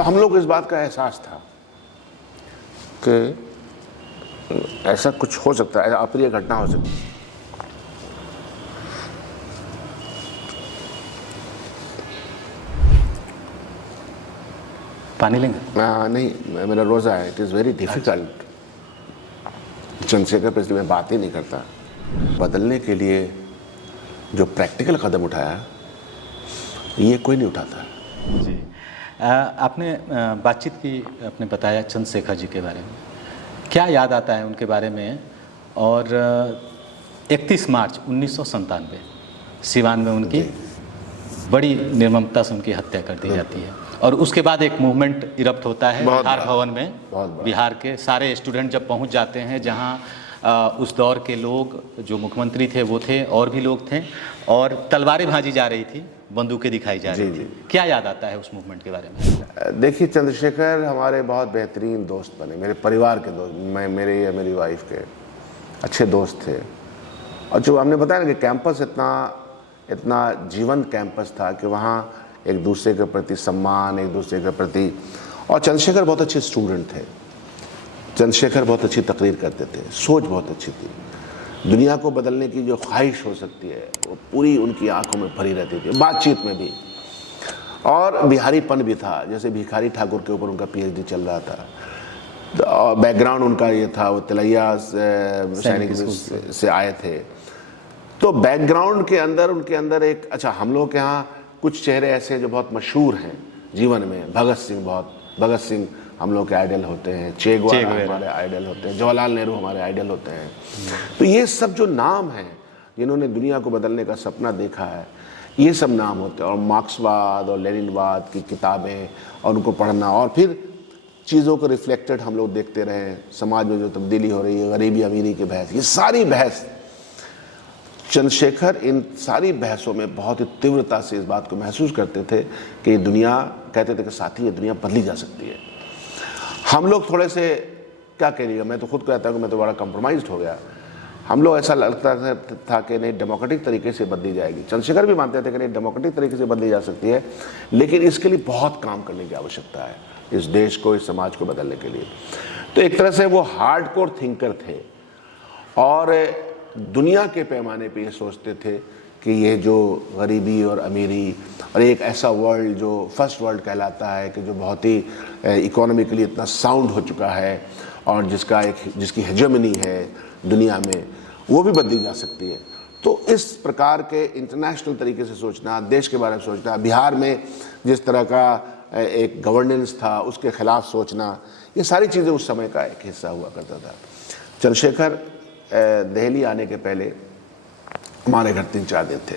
तो हम लोग को इस बात का एहसास था कि ऐसा कुछ हो सकता है, अप्रिय घटना हो सकती है। पानी लेंगे? नहीं, मेरा रोज़ा है। It is very difficult. Chandrashekhar पर इसलिए मैं बात ही नहीं करता। बदलने के लिए जो प्रैक्टिकल कदम उठाया, ये कोई नहीं उठाता। जी, आपने बातचीत की, आपने बताया चंद्रशेखर जी के बारे में, क्या याद आता है उनके बारे में? और 31 मार्च 1997 सिवान में उनकी बड़ी निर्ममता से उनकी हत्या कर दी जाती है, और उसके बाद एक मूवमेंट इरप्ट होता है बिहार भवन में। बिहार के सारे स्टूडेंट जब पहुंच जाते हैं, जहां उस दौर के लोग, जो मुख्यमंत्री थे वो थे, और भी लोग थे, और तलवारें भाजी जा रही थी, बंदूकें दिखाई जा रही थी। क्या याद आता है उस मूवमेंट के बारे में? देखिए, चंद्रशेखर हमारे बहुत बेहतरीन दोस्त बने, मेरे परिवार के दोस्त, मेरे या मेरी वाइफ के अच्छे दोस्त थे। और जो हमने बताया ना कि कैंपस इतना जीवंत कैंपस था कि वहाँ एक दूसरे के प्रति सम्मान, एक दूसरे के प्रति, और चंद्रशेखर बहुत अच्छे स्टूडेंट थे। चंद्रशेखर बहुत अच्छी तकरीर करते थे, सोच बहुत अच्छी थी। दुनिया को बदलने की जो ख्वाहिश हो सकती है वो पूरी उनकी आंखों में भरी रहती थी, बातचीत में भी। और बिहारीपन भी था, जैसे भिखारी ठाकुर के ऊपर उनका पीएचडी चल रहा था, तो बैकग्राउंड उनका ये था, वो तिलैया सैनिक से आए थे। तो बैकग्राउंड के अंदर उनके अंदर एक, अच्छा, हम लोग के यहाँ कुछ चेहरे ऐसे जो बहुत मशहूर हैं जीवन में। भगत सिंह हम लोग के आइडल होते हैं, चे गुवेरा हमारे आइडल होते हैं, जवाहरलाल नेहरू हमारे आइडल होते हैं। तो ये सब जो नाम हैं जिन्होंने दुनिया को बदलने का सपना देखा है, ये सब नाम होते हैं। और मार्क्सवाद और लेनिनवाद की किताबें और उनको पढ़ना, और फिर चीज़ों को रिफ्लेक्टेड हम लोग देखते रहे, समाज में जो तब्दीली हो रही है, गरीबी अमीरी की बहस, ये सारी बहस, चंद्रशेखर इन सारी बहसों में बहुत ही तीव्रता से इस बात को महसूस करते थे कि दुनिया, कहते थे कि साथी ये दुनिया बदली जा सकती है। हम लोग थोड़े से, क्या कहिएगा, मैं तो खुद कहता हूँ कि मैं तो बड़ा कंप्रोमाइज्ड हो गया। हम लोग, ऐसा लगता था कि नहीं, डेमोक्रेटिक तरीके से बदली जाएगी। चंद्रशेखर भी मानते थे कि नहीं, डेमोक्रेटिक तरीके से बदली जा सकती है, लेकिन इसके लिए बहुत काम करने की आवश्यकता है, इस देश को, इस समाज को बदलने के लिए। तो एक तरह से वो हार्डकोर थिंकर थे, और दुनिया के पैमाने पे ये सोचते थे कि ये जो गरीबी और अमीरी, और एक ऐसा वर्ल्ड जो फर्स्ट वर्ल्ड कहलाता है, कि जो बहुत ही इकोनॉमिकली इतना साउंड हो चुका है, और जिसकी हेजेमनी है दुनिया में, वो भी बदली जा सकती है। तो इस प्रकार के इंटरनेशनल तरीके से सोचना, देश के बारे में सोचना, बिहार में जिस तरह का एक गवर्नेंस था उसके खिलाफ सोचना, ये सारी चीज़ें उस समय का एक हिस्सा हुआ करता था। चंद्रशेखर दिल्ली आने के पहले हमारे घर 3-4 दिन थे,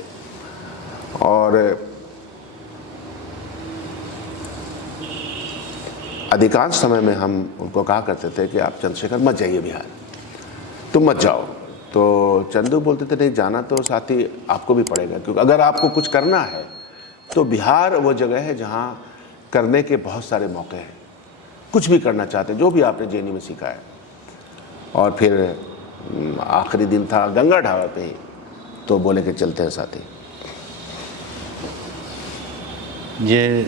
और अधिकांश समय में हम उनको कहा करते थे कि आप चंद्रशेखर मत जाइए बिहार, तुम मत जाओ। तो चंदू बोलते थे, नहीं, जाना तो साथी आपको भी पड़ेगा, क्योंकि अगर आपको कुछ करना है तो बिहार वो जगह है जहाँ करने के बहुत सारे मौके हैं। कुछ भी करना चाहते, जो भी आपने जेएनयू में सीखा है। और फिर आखिरी दिन था गंगा ढाबा पे ही, तो बोले कि चलते हैं साथी। ये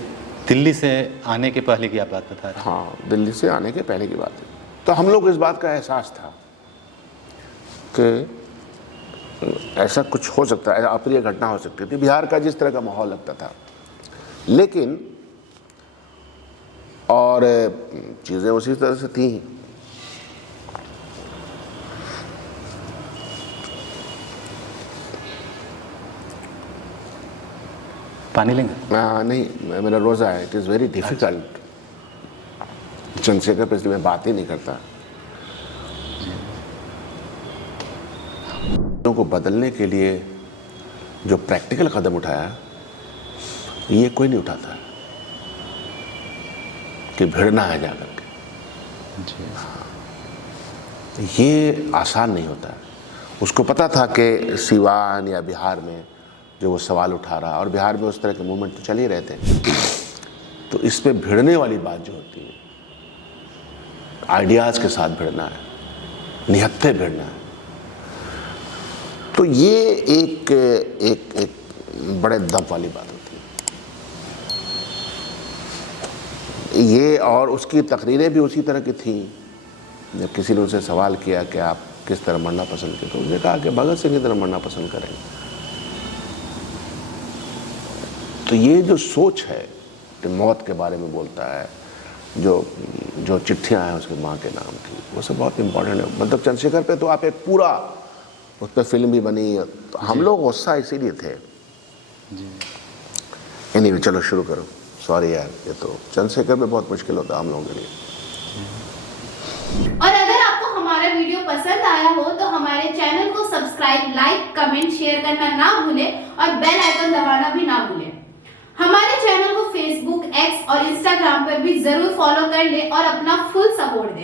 दिल्ली से आने के पहले की आप बात बता रहे हैं? हाँ, दिल्ली से आने के पहले की बात है। तो हम लोग को इस बात का एहसास था कि ऐसा कुछ हो सकता है, अप्रिय घटना हो सकती थी। बिहार का जिस तरह का माहौल लगता था, लेकिन और चीज़ें उसी तरह से थी। पानी लेंगे? नहीं, मेरा रोज़ा है। It is very difficult. Chandrashekhar पर इसलिए मैं बात ही नहीं करता। लोगों को बदलने के लिए जो प्रैक्टिकल कदम उठाया, ये कोई नहीं उठाता, कि भिड़ना है जाकर के। ये आसान नहीं होता। उसको पता था कि सिवान या बिहार में जो वो सवाल उठा रहा, और बिहार में उस तरह के मूवमेंट तो चल ही रहे थे, तो इस पे भिड़ने वाली बात जो होती है, आइडियाज़ के साथ भिड़ना है, निहत्थे भिड़ना है, तो ये एक एक एक बड़े दम वाली बात होती है। ये और उसकी तकरीरें भी उसी तरह की थी। जब किसी ने उनसे सवाल किया कि आप किस तरह मरना पसंद करते, तो उसने कहा कि भगत सिंह की तरह मरना पसंद करेंगे। तो ये जो सोच है कि मौत के बारे में बोलता है, जो चिट्ठियाँ हैं उसकी माँ के नाम की, वो सब बहुत इम्पोर्टेंट है। मतलब चंद्रशेखर पे तो आप एक पूरा, उस पर फिल्म भी बनी, तो हम लोग गुस्सा इसीलिए थे। एनीवे चलो शुरू करो। सॉरी यार, ये तो चंद्रशेखर पे बहुत मुश्किल होता है हम लोगों के लिए। और अगर आपको हमारा वीडियो पसंद आया हो तो हमारे चैनल को सब्सक्राइब, लाइक, कमेंट, शेयर करना ना भूलें और बेल आइकन दबाना भी ना भूलें। हमारे चैनल को फेसबुक, एक्स और इंस्टाग्राम पर भी जरूर फॉलो कर लें और अपना फुल सपोर्ट दें।